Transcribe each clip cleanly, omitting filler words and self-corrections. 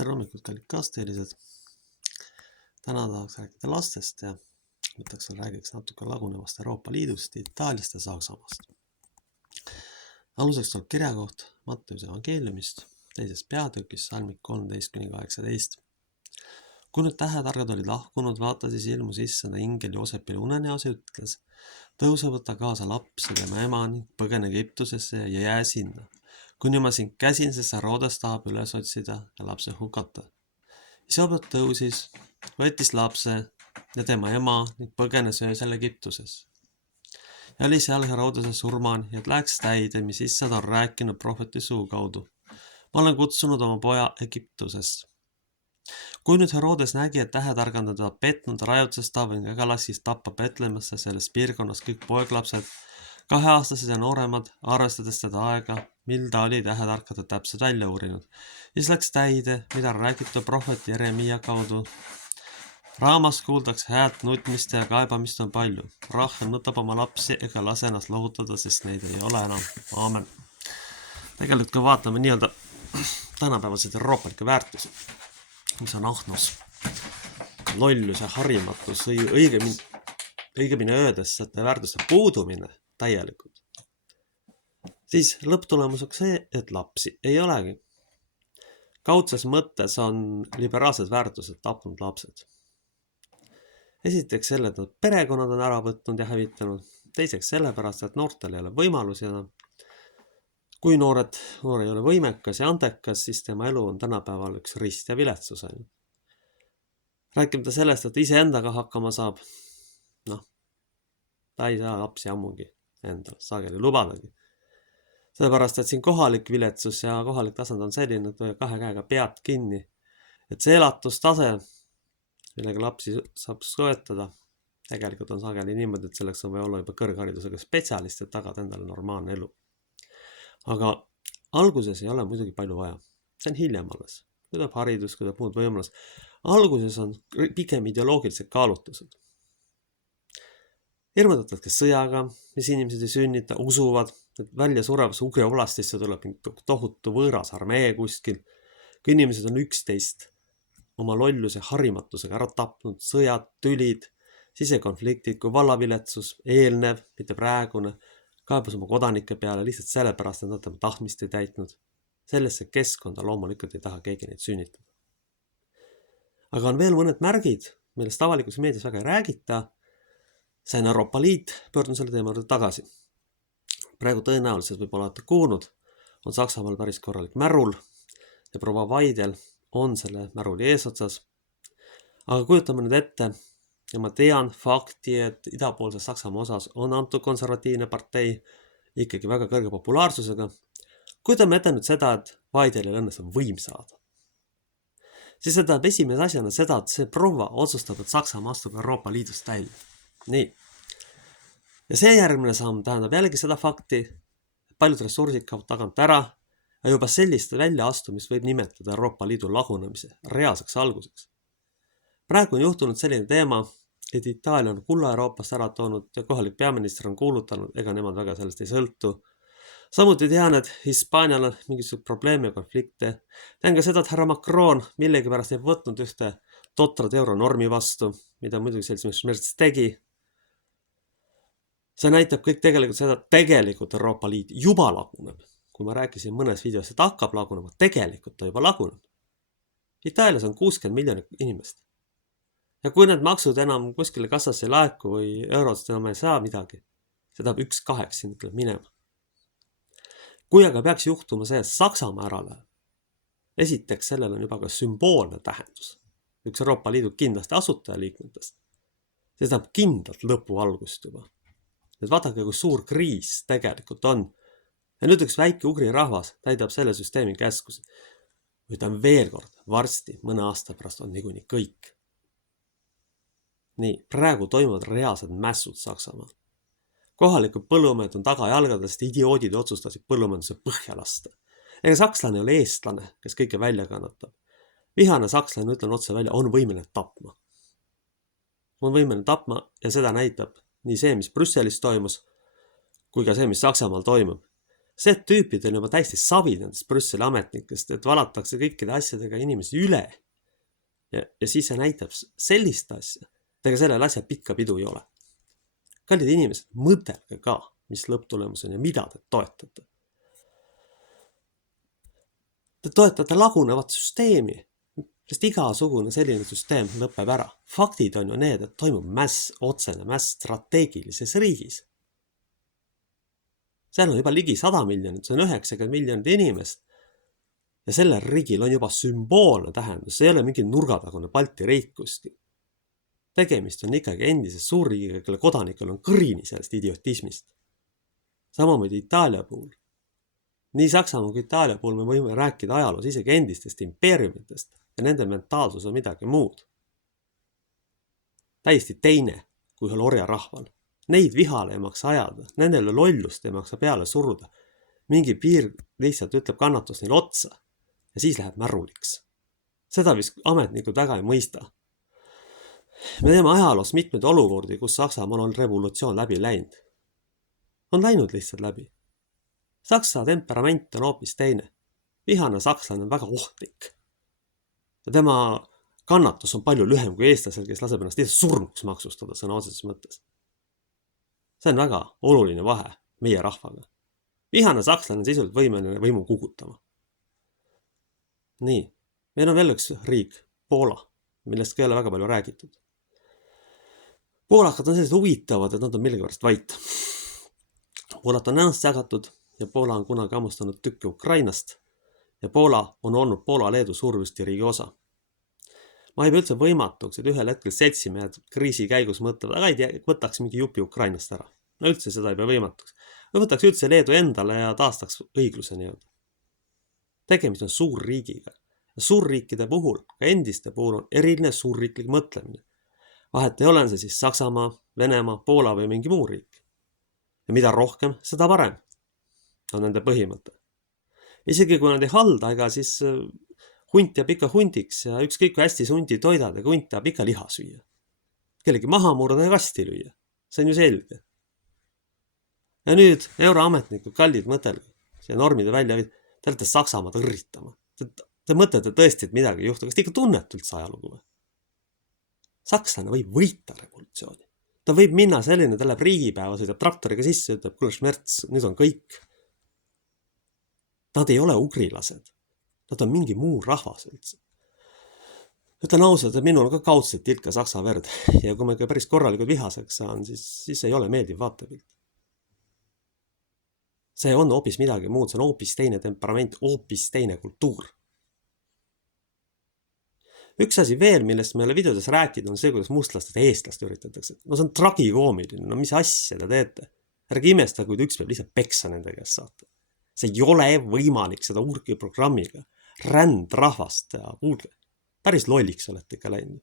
Tere hommikut, kallid kaasteelised. Täna tahaks rääkida lastest ja mõtleks räägiks natuke lagunevast Euroopa Liidust, Itaaliast ja Saksamaast. Aluseks tuleb kirjakoht Matteuse evangeeliumist, teises peatükis, salmid 13-18. Kui nüüd tähetargad olid lahkunud, vaata siis ilmus issanda ingel Joosepile unenäos ja ütles: tõuse, võta kaasa laps ja tema ema ning põgene Egiptusesse ja jää sinna, kuni ma sind käsin, sest Herodes tahab üles otsida ja lapse hukata. Isabel tõusis, võttis lapse ja tema ema ning põgenes öösel Egiptusesse. Ja oli seal Herodese surmani, et läheks täide, mis issand on rääkinud prohveti suu kaudu. Ma olen kutsunud oma poja Egiptusest. Kui nüüd Herodes nägi, et tähetargad on teda petnud, rajutas ta ega laskis tappa Betlemmesse selles piirkonnas kõik poeglapsed, 2-aastased ja nooremad, arvestades teda aega, mil ta oli tähetarkade täpselt välja uurinud. Siis läks täide, mida räägitud prohvet Jeremia kaudu. Raamas kuuldaks häält, nutmist ja kaebamist on palju. Rahvas nutab oma lapsi ega lase ennast lohutada, sest neid ei ole enam. Aamen. Tegelikult kui vaatame nii-öelda tänapäevaseid euroopalikke väärtusi, mis on ahnus, lollus ja harimatus, õigemini öeldes, et väärtuste puudumine täielikult, siis lõpptulemuseks see, et lapsi ei olegi. Kaudses mõttes on liberaalsed väärtused tapnud lapsed. Esiteks selle, et perekonnad on ära võtnud ja hävitanud. Teiseks sellepärast, et noortel ei ole võimalusi enam. Kui noor ei ole võimekas ja antekas, siis tema elu on tänapäeval üks rist ja viletsus. Rääkimata sellest, et iseendaga hakkama saab, ta ei saa lapsi ammugi endale sageli lubadagi. Sellepärast, et siin kohalik viletsus ja kohalik tasand on selline, et 2 käega pead kinni. Et see elatustase, millega lapsi saab soetada, tegelikult on sageli niimoodi, et selleks on vaja olla juba kõrgharidusega spetsialist, et tagada endale normaalne elu. Aga alguses ei ole muidugi palju vaja. See on hiljem alles. Kui tuleb haridus, kui tuleb muud võimalus. Alguses on pigem ideoloogilised kaalutlused. Hirmutatakse sõjaga, mis inimesed ei sünnita, usuvad, et välja surevas Ugri oblastisse tuleb tohutu võõras armee kuskil. Kui inimesed on 11 oma lolluse harimatusega ära tapnud, sõjad, tülid, sisekonfliktid, kui vallaviletsus, eelnev, mitte praegune, kaebus oma kodanike peale lihtsalt sellepärast, et nad tema tahtmist ei täitnud. Sellesse keskkonda loomulikult ei taha keegi neid sünnitada. Aga on veel mõned märgid, millest avalikus meedias väga ei räägita. See on Euroopa Liit, pöördun selle teema juurde tagasi. Praegu tõenäoliselt võib-olla olete kuulnud, on Saksamaal päris korralik märul ja proua Vaidel on selle märuli eesotsas. Aga kujutame nüüd ette, ja ma tean fakti, et idapoolses Saksamaa osas on antud konservatiivne partei ikkagi väga kõrge populaarsusega. Kujutame ette nüüd seda, et Vaidelil õnnestub võim saada. Siis see tähendab esimese asjana seda, et see proua otsustab, et Saksamaa astub Euroopa Liidust välja. Nii. Ja see järgmine samm tähendab jällegi seda fakti, et paljud ressursid kaovad tagant ära ja juba sellist väljaastumist võib nimetada Euroopa Liidu lagunemise reaalseks alguseks. Praegu on juhtunud selline teema, et Itaalia on kulla Euroopast ära toonud ja kohalik peaminister on kuulutanud, ega nemad väga sellest ei sõltu. Samuti tean, et Hispaanial on mingisugused probleeme ja konflikte. Tean ka seda, et härra Macron millegi pärast ei võtnud ühte totrad euronormi vastu, mida muidugi selliseks märts tegi. See näitab kõik tegelikult seda, et tegelikult Euroopa Liit juba laguneb. Kui ma rääkisin mõnes videos, et hakkab lagunema, tegelikult ta juba laguneb. Itaalias on 60 miljonit inimest. Ja kui need maksud enam kuskile kassasse ei laeku või eurost enam ei saa midagi, see tahab 1-8 siin ütleb minema. Kui aga peaks juhtuma see, et Saksamaa ära läheb, esiteks sellel on juba ka sümboolne tähendus. Üks Euroopa Liidu kindlasti asutajaliikmetest. See tähendab kindlalt lõpu algust juba. Et vaadake, kui suur kriis tegelikult on. Ja nüüd üks väike Ugri rahvas täidab selle süsteemi käskusi. Ütlen veel kord, varsti, mõne aasta pärast on niikuinii kõik. Nii, praegu toimuvad reaalsed mässud Saksamaal. Kohalikud põllumehed on tagajalgadest, idioodid otsustasid põllumajanduse põhja lasta. Ega sakslane ei ole eestlane, kes kõike välja kannatab. Vihane sakslane, ütlen otse välja, on võimeline tapma. On võimeline tapma ja seda näitab nii see, mis Brüsselis toimus, kui ka see, mis Saksamaal toimub. See tüüpid on juba täiesti savid nendest Brüsseli ametnikest, et valatakse kõikide asjadega inimesi üle. Ja siis see näitab sellist asja, et ega sellel asja pikka pidu ei ole. Kallid inimesed, mõtelge ka, mis lõpptulemus on ja mida te toetate. Te toetate lagunevat süsteemi, sest igasugune selline süsteem lõpeb ära. Faktid on ju need, et toimub otsene mäss strateegilises riigis. Seal on juba ligi 100 miljonit, see on 90 miljonit inimest. Ja sellel riigil on juba sümboolne tähendus, see ei ole mingi nurgatagune Balti riik kuskil. Tegemist on ikkagi endise suurriigiga, kelle kodanikel on kõrini sellest idiotismist. Samamoodi Itaalia puhul. Nii Saksamaa kui Itaalia puhul me võime rääkida ajaloos isegi endistest impeeriumitest ja nende mentaalsus on midagi muud. Täiesti teine kui ühel orjarahval. Neid vihale ei maksa ajada, nendele lollust ei maksa peale suruda. Mingi piir lihtsalt ütleb kannatus neil otsa ja siis läheb märuliks. Seda vist ametnikud väga ei mõista. Me teeme ajaloos mitmeid olukordi, kus Saksamaal on revolutsioon läbi läinud. On läinud lihtsalt läbi. Saksa temperament on hoopis teine. Vihane sakslane on väga ohtlik. Ja tema kannatus on palju lühem kui eestlasel, kes laseb ennast lihtsalt surnuks maksustada sõna otseses mõttes. See on väga oluline vahe meie rahvaga. Vihane sakslane on sisuliselt võimeline võimu kukutama. Nii, meil on veel üks riik, Poola, millest ka ei ole väga palju räägitud. Poolakad on sellised huvitavad, et nad on millegipärast vait. Poolat on ennast jagatud ja Poola on kunagi hammustanud tükke Ukrainast ja Poola on olnud Poola-Leedu suurvürsti riigi osa. Ma ei pea üldse võimatuks, et ühel hetkel seltsimehad kriisi käigus mõtlevad, aga ei tea, võtaks mingi jupi Ukrainast ära. No üldse seda ei pea võimatuks. Või võtaks üldse Leedu endale ja taastaks õigluse nii-öelda. Tegemist on suurriigiga. Suurriikide puhul, ka endiste puhul on eriline suurriiklik mõtlemine. Vahet ei ole see siis Saksamaa, Venemaa, Poola või mingi muu riik. Ja mida rohkem, seda parem on nende põhimõte. Isegi kui nad ei halda, ega siis hunt jääb ikka hundiks ja ükskõik kui hästi hundi toidad, ega hunt jääb ikka liha süüa. Kellegi maha murda ja kasti lüüa. See on ju selge. Ja nüüd euroametnikud kallid mõtelge, see normide välja viid, te olete Saksamaad õrritama. Te mõtlete tõesti, et midagi ei juhtu. Kas te ikka tunnete üldse ajalugu või? Sakslane võib võita revolutsiooni. Ta võib minna selline, ta läheb riigipäeva, sõidab traktoriga sisse, ütleb, kuule Schmerz, nüüd on kõik. Nad ei ole ugrilased. Nad on mingi muu rahvas üldse. Ütlen ausalt, et minul on ka kaudselt tilka saksa verd ja kui ma ikka päris korralikult vihaseks saan, siis ei ole meeldiv vaatepilt. See on hoopis midagi muud, see on hoopis teine temperament, hoopis teine kultuur. Üks asi veel, millest me ei ole videodes rääkida, on see, kuidas mustlast ja eestlast üritatakse. No see on tragikoomiline, no mis asja te teete? Ärge imesta, kui üks peab lihtsalt peksa nende käest saata. See ei ole võimalik seda urgiprogrammiga. Rändrahvast ja kuulge, päris lolliks olete ikka läinud.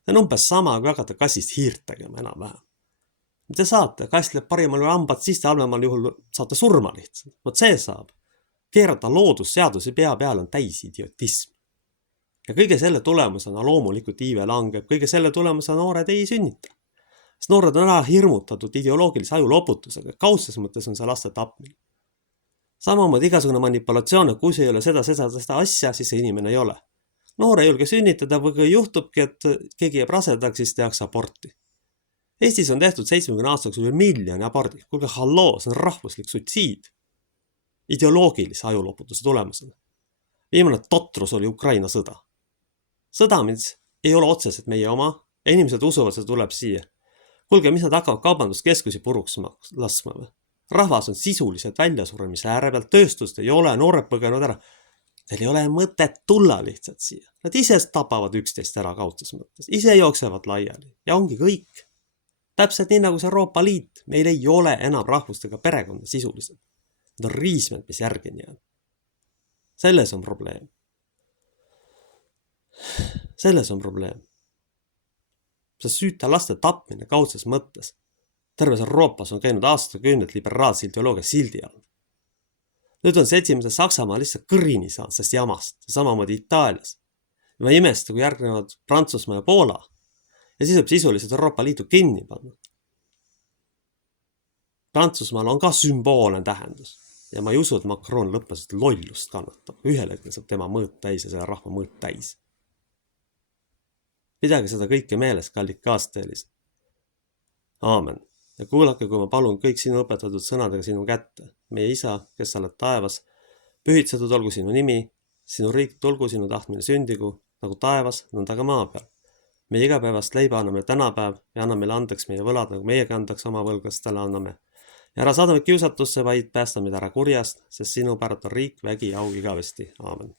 See on umbes sama, kui hakata kassist hiirt tegema enam-vähem. Te saate, kass läheb parimal juhul hambad sisse, halvemal juhul saate surma lihtsalt. Vot see saab. Keerata loodusseadusi pea peal on täis idiotism. Ja kõige selle tulemusena loomulikult iive langeb, kõige selle tulemusena noored ei sünnita. Sest noored on ära hirmutatud ideoloogilise aju loputusega, kaudses mõttes on see laste tapmine. Samamoodi igasugune manipulatsioon, kui see ei ole seda asja, siis see inimene ei ole. Noor ei julge sünnitada või kui juhtubki, et keegi jääb rasedaks, siis tehakse aborti. Eestis on tehtud 70 aastaks üle 1 miljoni abordi. Kuulge, halloo, see on rahvuslik suitsiid. Ideoloogilise ajuloputuse tulemusena. Viimane totrus oli Ukraina sõda. Sõda, mis ei ole otseselt meie oma, ja inimesed usuvad, see tuleb siia. Kuulge, mis nad hakkavad kaubanduskeskusi puruks laskma või? Rahvas on sisuliselt väljasuremise ääre pealt, tööstust ei ole, noored põgenud ära. Teil ei ole mõtet tulla lihtsalt siia. Nad ise tapavad üksteist ära kaudses mõttes. Ise jooksevad laiali. Ja ongi kõik. Täpselt nii nagu see Euroopa Liit. Meil ei ole enam rahvustega perekonda sisuliselt. Need on riismed, mis järgi nii on. Selles on probleem. Selles on probleem. See süüta laste tapmine kaudses mõttes. Terves Euroopas on käinud aastakümned liberaalse ideoloogia sildi all. Nüüd on seltsimise Saksamaa lihtsalt kõrini saanud sest jamast, samamoodi Itaalias. Ma ei imesta, kui järgnevad Prantsusmaa ja Poola ja siis võib sisuliselt Euroopa Liitu kinni panna. Prantsusmaal on ka sümboolne tähendus Ja ma ei usu, et Macron lõppeselt lollust kannatab. Ühel hetkel saab tema mõõt täis ja selle rahva mõõt täis. Pidage seda kõike meeles, kallid kaasteelised. Aamen. Ja kuulake, kui ma palun kõik sinu õpetatud sõnadega sinu kätte. Meie isa, kes sa oled taevas, pühitsetud olgu sinu nimi, sinu riik tulgu, sinu tahtmine sündigu, nagu taevas, nõnda ka maa peal. Meie igapäevast leiba anname tänapäev ja anna meile andeks meie võlad, nagu meiegi andeks oma võlglastele anname. Ja ära saada meid kiusatusse, vaid päästa meid ära kurjast, sest sinu päralt on riik, vägi ja au igavesti. Aamen.